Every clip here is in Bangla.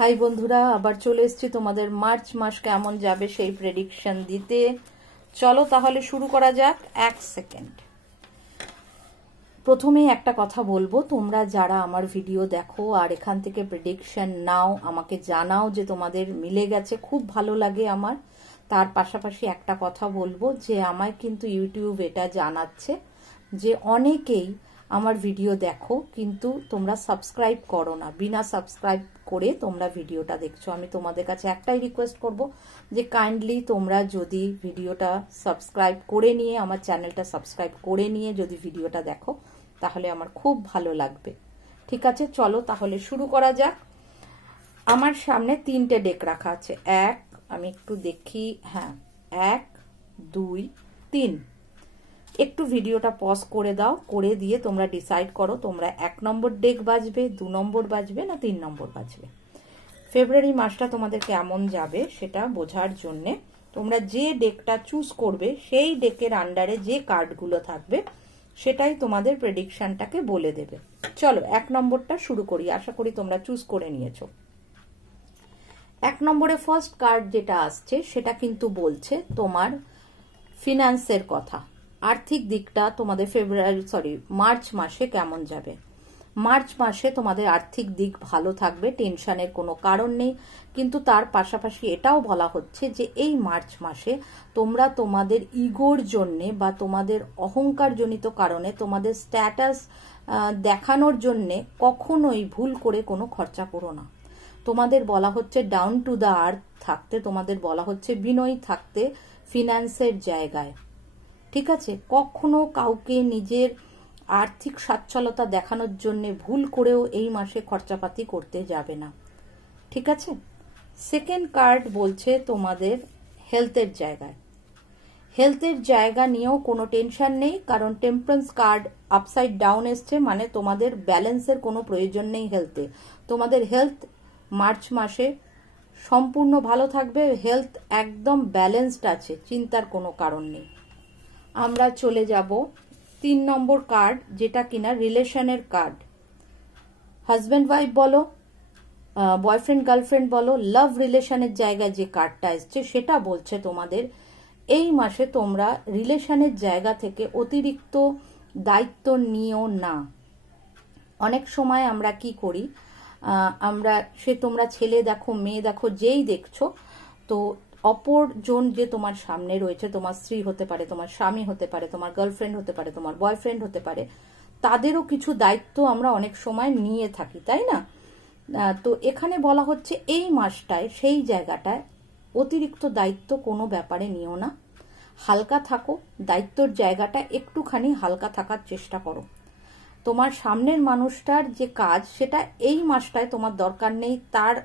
হাই বন্ধুরা, আবার চলে এসেছি তোমাদের মার্চ মাস কেমন যাবে সেই প্রেডিকশন দিতে। চলো তাহলে শুরু করা যাক। এক সেকেন্ড। প্রথমেই একটা কথা বলবো, তোমরা যারা আমার ভিডিও দেখো আর এখান থেকে প্রেডিকশন নাও, আমাকে জানাও যে তোমাদের মিলে গেছে, খুব ভালো লাগে আমার। তার পাশাপাশি একটা কথা বলবো যে আমায় কিন্তু ইউটিউব এটা জানাচ্ছে যে অনেকেই আমার ভিডিও দেখো কিন্তু তোমরা সাবস্ক্রাইব করো না, বিনা সাবস্ক্রাইব করে তোমরা ভিডিওটা দেখছো। আমি তোমাদের কাছে একটাই রিকোয়েস্ট করব যে কাইন্ডলি তোমরা যদি ভিডিওটা সাবস্ক্রাইব করে নিয়ে, আমার চ্যানেলটা সাবস্ক্রাইব করে নিয়ে যদি ভিডিওটা দেখো তাহলে আমার খুব ভালো লাগবে। ঠিক আছে, চলো তাহলে শুরু করা যাক। আমার সামনে তিনটে ডেক রাখা আছে। আমি একটু দেখি, হ্যাঁ 1 2 3। একটু ভিডিওটা পজ করে দাও, করে দিয়ে তোমরা ডিসাইড করো তোমরা 1 নম্বর ডেক বাজবে, 2 নম্বর বাজবে না 3 নম্বর বাজবে। ফেব্রুয়ারি মাসটা তোমাদের কেমন যাবে সেটা বোঝার জন্যে তোমরা যে ডেকটা চুজ করবে সেই ডেকের আন্ডারে যে কার্ডগুলো থাকবে সেটাই তোমাদের প্রেডিকশনটাকে বলে দেবে। চলো 1 নম্বরটা শুরু করি। আশা করি তোমরা চুজ করে নিয়েছো। 1 নম্বরে ফার্স্ট কার্ড যেটা আসছে সেটা কিন্তু বলছে তোমার ফিনান্সের কথা। আর্থিক দিকটা তোমাদের মার্চ মাসে কেমন যাবে। মার্চ মাসে তোমাদের আর্থিক দিক ভালো থাকবে, টেনশনের কোনো কারণ নেই। কিন্তু তার পাশাপাশি এটাও বলা হচ্ছে যে এই মার্চ মাসে তোমরা তোমাদের ইগোর জন্যে বা তোমাদের অহংকারজনিত কারণে, তোমাদের স্ট্যাটাস দেখানোর জন্যে কখনোই ভুল করে কোনো খরচা করো না। তোমাদের বলা হচ্ছে ডাউন টু দ্য আর্থ থাকতে, তোমাদের বলা হচ্ছে বিনয়ী থাকতে ফিনান্সের জায়গায়। ঠিক আছে, কখনো কাউকে নিজের আর্থিক সচ্ছলতা দেখানোর জন্য ভুল করেও এই মাসে খরচাপাতি করতে যাবে না। ঠিক আছে। সেকেন্ড কার্ড বলছে তোমাদের হেলথের জায়গায়। হেলথের জায়গা নিয়েও কোনো টেনশন নেই, কারণ টেম্পারেন্স কার্ড আপসাইড ডাউন এসছে, মানে তোমাদের ব্যালেন্সের কোনো প্রয়োজন নেই হেলথে। তোমাদের হেলথ মার্চ মাসে সম্পূর্ণ ভালো থাকবে, হেলথ একদম ব্যালেন্সড আছে, চিন্তার কোনো কারণ নেই। আমরা চলে যাব 3 নম্বর কার্ড, যেটা কিনা রিলেশনের কার্ড। হাজব্যান্ড ওয়াইফ বলো, বয়ফ্রেন্ড গার্লফ্রেন্ড বলো, লাভ রিলেশনের জায়গায় যে কার্ডটা এসছে সেটা বলছে তোমাদের এই মাসে তোমরা রিলেশনের জায়গা থেকে অতিরিক্ত দায়িত্ব নিও না। অনেক সময় আমরা কি করি, তোমরা ছেলে দেখো মেয়ে দেখো যেই দেখছো, তো অপরজন যে তোমার সামনে রয়েছে, তোমার স্ত্রী হতে পারে, তোমার স্বামী হতে পারে, তোমার গার্লফ্রেন্ড হতে পারে, তোমার বয়ফ্রেন্ড হতে পারে, তাদেরও কিছু দায়িত্ব আমরা অনেক সময় নিয়ে থাকি, তাই না? তো এখানে বলা হচ্ছে এই মাসটায় সেই জায়গাটায় অতিরিক্ত দায়িত্ব কোনো ব্যাপারে নিও না, হালকা থাকো। দায়িত্বর জায়গাটা একটুখানি হালকা থাকার চেষ্টা করো। তোমার সামনের মানুষটার যে কাজ সেটা এই মাসটায় তোমার দরকার নেই, তার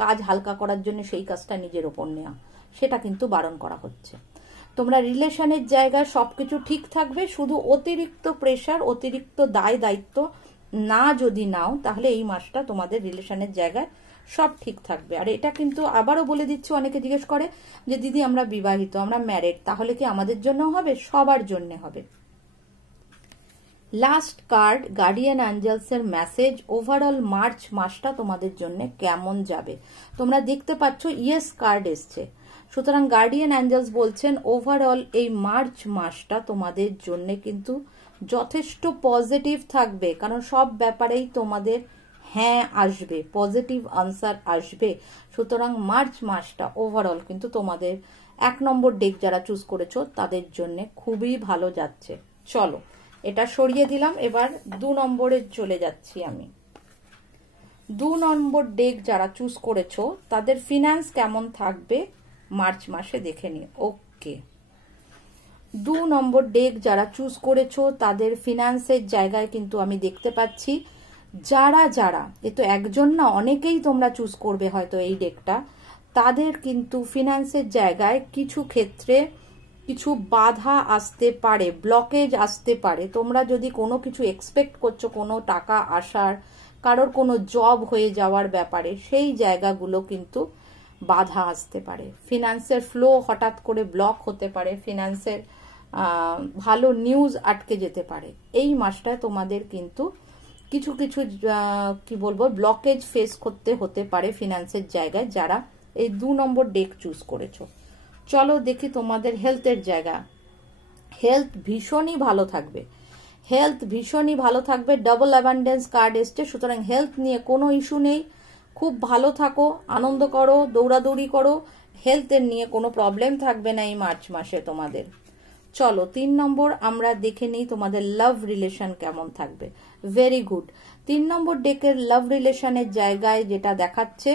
কাজ হালকা করার জন্য সেই কাজটা নিজের ওপর নেওয়া, সেটা কিন্তু বারণ করা হচ্ছে। তোমরা রিলেশনের জায়গায় সবকিছু ঠিক থাকবে, শুধু অতিরিক্ত প্রেশার, অতিরিক্ত দায় দায়িত্ব না যদি নাও তাহলে এই মাসটা তোমাদের রিলেশনের জায়গায় সব ঠিক থাকবে। আর এটা কিন্তু আবারও বলে দিচ্ছি, অনেকে জিজ্ঞেস করে যে দিদি আমরা বিবাহিত, আমরা ম্যারেড, তাহলে কি আমাদের জন্য হবে? সবার জন্য হবে। লাস্ট কার্ড গার্ডিয়ান অ্যাঞ্জেলসের মেসেজ, ওভারঅল মার্চ মাসটা তোমাদের জন্য কেমন যাবে। তোমরা দেখতে পাচ্ছ ইয়েস কার্ড এসছে, সুতরাং গার্ডিয়ান অ্যাঞ্জেলস বলছেন ওভারঅল এই মার্চ মাসটা তোমাদের জন্য কিন্তু যথেষ্ট পজিটিভ থাকবে, কারণ সব ব্যাপারেই তোমাদের হ্যাঁ আসবে, পজিটিভ আনসার আসবে। সুতরাং মার্চ মাসটা ওভারঅল কিন্তু তোমাদের 1 নম্বর ডেক যারা চুজ করেছো তাদের জন্য খুবই ভালো যাচ্ছে। চলো এটা সরিয়ে দিলাম, এবার 2 নম্বরে চলে যাচ্ছি আমি। 2 নম্বর ডেক যারা চুজ করেছো তাদের ফিনান্স কেমন থাকবে মার্চ মাসে দেখে নিও। ওকে, 2 নম্বর ডেক যারা চুজ করেছো তাদের ফিনান্সের জায়গায় কিন্তু আমি দেখতে পাচ্ছি যারা এ তো একজন না, অনেকেই তোমরা চুজ করবে হয়তো এই ডেকটা, তাদের কিন্তু ফিনান্সের জায়গায় কিছু ক্ষেত্রে কিছু বাধা আসতে পারে, ব্লকেজ আসতে পারে। তোমরা যদি কোনো কিছু এক্সপেক্ট করছো, কোনো টাকা আসার, কারোর কোনো জব হয়ে যাওয়ার ব্যাপারে, সেই জায়গাগুলো কিন্তু বাধা আসতে পারে। ফিনান্সের ফ্লো হঠাৎ করে ব্লক হতে পারে, ফিনান্সের ভালো নিউজ আটকে যেতে পারে। এই মাসটায় তোমাদের কিন্তু কিছু কিছু কি বলবো ব্লকেজ ফেস করতে হতে পারে ফিনান্সের জায়গায় যারা এই 2 নম্বর ডেক চুজ করেছো। চলো দেখি তোমাদের হেলথের জায়গা। হেলথ ভীষণই ভালো থাকবে, হেলথ ভীষণই ভালো থাকবে। ডাবল অ্যাবান্ডেন্স কার্ড এসছে, সুতরাং হেলথ নিয়ে কোনো ইস্যু নেই। খুব ভালো থাকো, আনন্দ করো, দৌড়াদৌড়ি করো, হেলথের নিয়ে কোনো প্রবলেম থাকবে না এই মার্চ মাসে তোমাদের। চলো 3 নম্বর আমরা দেখে নিই তোমাদের লাভ রিলেশন কেমন থাকবে। Very good. 3 নম্বর ডেকের লাভ রিলেশনের জায়গায় যেটা দেখাচ্ছে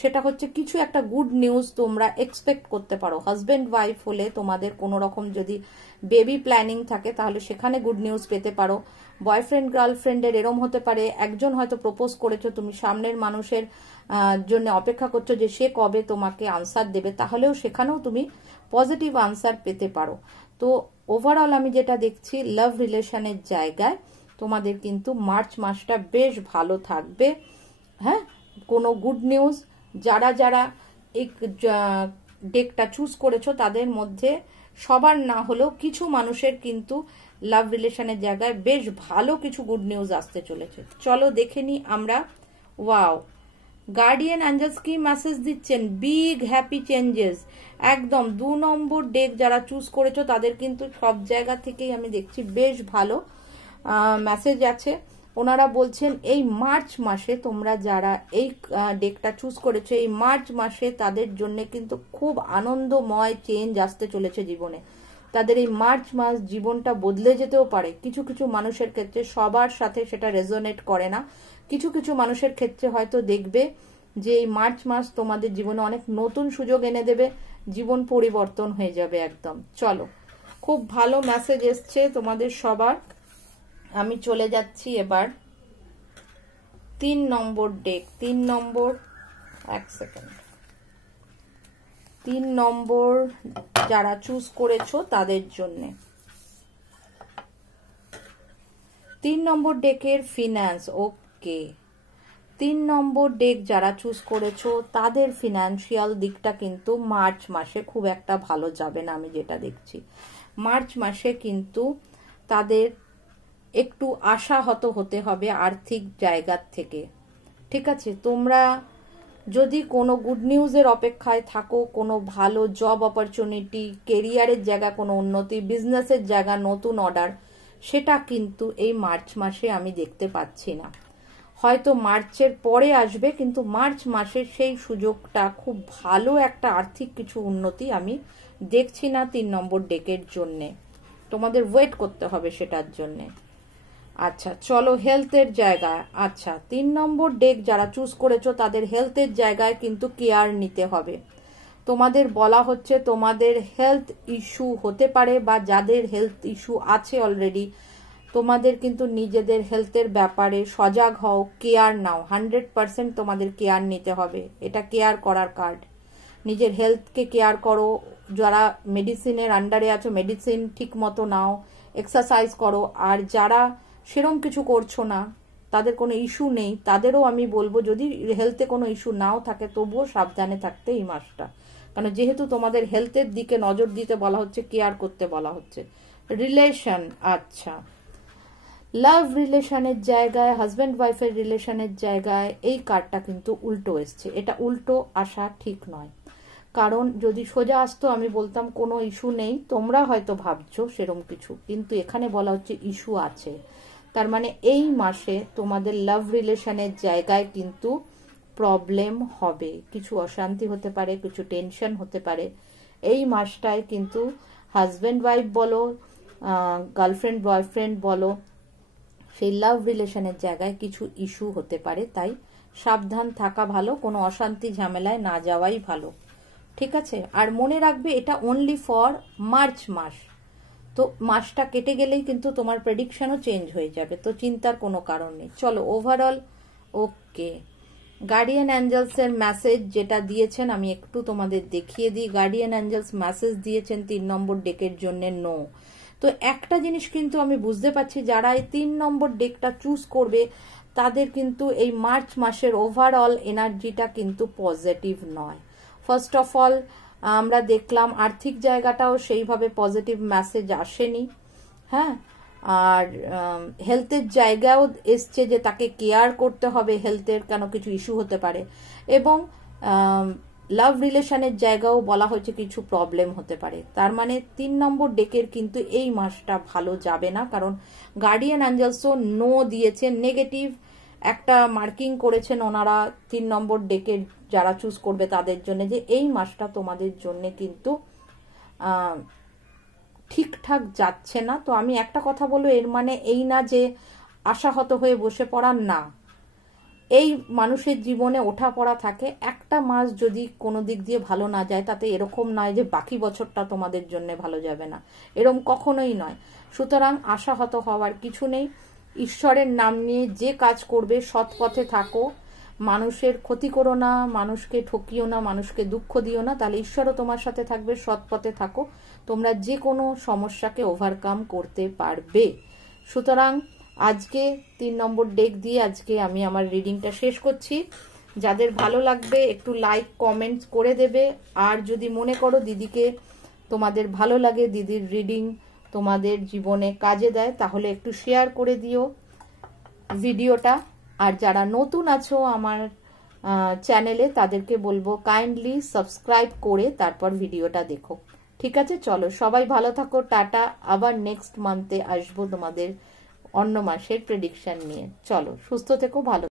সেটা হচ্ছে কিছু একটা গুড নিউজ তোমরা এক্সপেক্ট করতে পারো। হাজব্যান্ড ওয়াইফ হলে তোমাদের কোনো রকম যদি বেবি প্ল্যানিং থাকে তাহলে সেখানে গুড নিউজ পেতে পারো। বয়ফ্রেন্ড গার্লফ্রেন্ডের এরম হতে পারে, একজন হয়তো প্রপোজ করেছো, তুমি সামনের মানুষের জন্য অপেক্ষা করছো যে সে কবে তোমাকে আনসার দেবে, তাহলেও সেখানেও তুমি পজিটিভ আনসার পেতে পারো। তো ওভারঅল আমি যেটা দেখছি লাভ রিলেশনের জায়গায় তোমাদের কিন্তু মার্চ মাসটা বেশ ভালো থাকবে। হ্যাঁ, কোনো গুড নিউজ যারা যারা এই ডেকটা চুজ করেছো তাদের মধ্যে সবার না হলেও কিছু মানুষের কিন্তু লাভ রিলেশনের জায়গায় বেশ ভালো কিছু গুড নিউজ আসতে চলেছে। চলো দেখে নি আমরা। ওয়াও, গার্ডিয়ান অ্যাঞ্জেলস কি মেসেজ দিচ্ছেন, বিগ হ্যাপি চেঞ্জেস। একদম 2 নম্বর ডেক যারা চুজ করেছো তাদের কিন্তু সব জায়গা থেকেই আমি দেখছি বেশ ভালো মেসেজ আছে। ওনারা বলছেন এই মার্চ মাসে তোমরা যারা এই ডেকটা চুজ করেছো এই মার্চ মাসে তাদের জন্য কিন্তু খুব আনন্দময় চেঞ্জ আসতে চলেছে জীবনে। তাদের এই মার্চ মাস জীবনটা বদলে যেতেও পারে। কিছু কিছু মানুষের ক্ষেত্রে, সবার সাথে সেটা রেজোনেট করে না, কিছু কিছু মানুষের ক্ষেত্রে হয়তো দেখবে যে এই মার্চ মাস তোমাদের জীবনে অনেক নতুন সুযোগ এনে দেবে, জীবন পরিবর্তন হয়ে যাবে একদম। চলো, খুব ভালো মেসেজ এসছে তোমাদের সবার। আমি চলে যাচ্ছি এবার 3 নম্বর ডেক। 3 নম্বর, এক সেকেন্ড, 3 নম্বর যারা চুজ করেছো তাদের জন্য 3 নম্বর ডেকের ফিনান্স। ওকে, 3 নম্বর ডেক যারা চুজ করেছো তাদের ফিনান্সিয়াল দিকটা কিন্তু মার্চ মাসে খুব একটা ভালো যাবে না। আমি যেটা দেখছি মার্চ মাসে কিন্তু তাদের একটু আশাহত হতে হবে আর্থিক জায়গার থেকে। ঠিক আছে, তোমরা যদি কোনো গুড নিউজের অপেক্ষায় থাকো, কোনো ভালো জব অপরচুনিটি, কেরিয়ারের জায়গা কোনো উন্নতি, বিজনেসের জায়গা নতুন অর্ডার, সেটা কিন্তু এই মার্চ মাসে আমি দেখতে পাচ্ছি না। হয়তো মার্চের পরে আসবে, কিন্তু মার্চ মাসে সেই সুযোগটা খুব ভালো একটা আর্থিক কিছু উন্নতি আমি দেখছি না 3 নম্বর ডেকের জন্যে। তোমাদের ওয়েট করতে হবে সেটার জন্যে। আচ্ছা চলো হেলথের জায়গায়। আচ্ছা 3 নম্বর ডেক যারা চুজ করেছো তাদের হেলথের জায়গায় কিন্তু কেয়ার নিতে হবে। তোমাদের বলা হচ্ছে তোমাদের হেলথ ইস্যু হতে পারে, বা যাদের হেলথ ইস্যু আছে অলরেডি তোমাদের কিন্তু নিজেদের হেলথের ব্যাপারে সজাগ হও, কেয়ার নাও। 100% তোমাদের কেয়ার নিতে হবে। এটা কেয়ার করার কার্ড। নিজের হেলথকে কেয়ার করো। যারা মেডিসিনের আন্ডারে আছো মেডিসিন ঠিক মতো নাও, এক্সারসাইজ করো। আর যারা সেরম কিছু করছো না, তাদের কোনো ইস্যু নেই, তাদেরও আমি বলবো যদি হেলথে কোনো ইস্যু নাও থাকে তবুও সাবধানে থাকতে এই মাসটা। কারণ যেহেতু তোমাদের হেলথের দিকে নজর দিতে বলা হচ্ছে, কেয়ার করতে বলা হচ্ছে। রিলেশন, আচ্ছা লাভ রিলেশনের জায়গায়, হাজব্যান্ড ওয়াইফের রিলেশনের জায়গায় এই কার্ডটা কিন্তু উল্টো এসছে। এটা উল্টো আসা ঠিক নয়, কারণ যদি সোজা আসতো আমি বলতাম কোনো ইস্যু নেই, তোমরা হয়তো ভাবছো সেরম কিছু, কিন্তু এখানে বলা হচ্ছে ইস্যু আছে। তার মানে এই মাসে তোমাদের লাভ রিলেশনের জায়গায় কিন্তু প্রবলেম হবে, কিছু অশান্তি হতে পারে, কিছু টেনশন হতে পারে। এই মাসটায় কিন্তু হাজব্যান্ড ওয়াইফ বলো, গার্লফ্রেন্ড বয়ফ্রেন্ড বলো, সেই লাভ রিলেশনের জায়গায় কিছু ইস্যু হতে পারে। তাই সাবধান থাকা ভালো, কোনো অশান্তি ঝামেলায় না যাওয়াই ভালো। ঠিক আছে, আর মনে রাখবে এটা অনলি ফর মার্চ মাস। তো মাসটা কেটে গেলেই কিন্তু তোমার প্রেডিকশনও চেঞ্জ হয়ে যাবে, তো চিন্তার কোনো কারণ নেই। চলো ওভারঅল ওকে। গার্ডিয়ান অ্যাঞ্জেলসের মেসেজ যেটা দিয়েছেন আমি একটু তোমাদের দেখিয়ে দিই। গার্ডিয়ান অ্যাঞ্জেলস মেসেজ দিয়েছেন 3 নম্বর ডেকের জন্য নো। তো একটা জিনিস কিন্তু আমি বুঝতে পারছি, যারা এই 3 নম্বর ডেকটা চুজ করবে তাদের কিন্তু এই মার্চ মাসের ওভারঅল এনার্জিটা কিন্তু পজিটিভ নয়। ফার্স্ট অফ অল আমরা দেখলাম আর্থিক জায়গাটাও সেইভাবে পজিটিভ মেসেজ আসেনি। হ্যাঁ, আর হেলথের জায়গাও এসছে যে তাকে কেয়ার করতে হবে, হেলথের কেন কিছু ইস্যু হতে পারে, এবং লাভ রিলেশনের জায়গাও বলা হয়েছে কিছু প্রবলেম হতে পারে। তার মানে 3 নম্বর ডেকের কিন্তু এই মাসটা ভালো যাবে না, কারণ গার্ডিয়ান অ্যাঞ্জেলসও নো দিয়েছেন, নেগেটিভ একটা মার্কিং করেছেন ওনারা 3 নম্বর ডেকের যারা চুজ করবে তাদের জন্য, যে এই মাসটা তোমাদের জন্য কিন্তু ঠিকঠাক যাচ্ছে না। তো আমি একটা কথা বলবো, এর মানে এই না যে আশাহত হয়ে বসে পড়ার, না। এই মানুষের জীবনে ওঠা পড়া থাকে, একটা মাস যদি কোনো দিক দিয়ে ভালো না যায় তাতে এরকম নয় যে বাকি বছরটা তোমাদের জন্য ভালো যাবে না, এরকম কখনোই নয়। সুতরাং আশাহত হওয়ার কিছু নেই। ঈশ্বরের নাম নিয়ে যে কাজ করবে সৎ পথে থাকো, মানুষের ক্ষতি করো না, মানুষকে ঠকিও না, মানুষকে দুঃখ দিও না, তাহলে ঈশ্বরও তোমার সাথে থাকবে। সৎ পথে থাকো, তোমরা যে কোনো সমস্যাকে ওভারকাম করতে পারবে। সুতরাং আজকে 3 নম্বর ডেক দিয়ে আজকে আমি আমার রিডিংটা শেষ করছি। যাদের ভালো লাগবে একটু লাইক কমেন্টস করে দেবে, আর যদি মনে করো দিদিকে তোমাদের ভালো লাগে, দিদির রিডিং তোমাদের জীবনে কাজে দেয়, তাহলে একটু শেয়ার করে দিও ভিডিওটা। আর যারা নতুন আছো আমার চ্যানেলে তাদেরকে বলবো কাইন্ডলি সাবস্ক্রাইব করে তারপর ভিডিওটা দেখো। ঠিক আছে, চলো সবাই ভালো থাকো, টাটা। আবার নেক্সট মান্থে আসবো তোমাদের অন্য মাসের প্রেডিকশন নিয়ে। চলো সুস্থ থেকো, ভালো।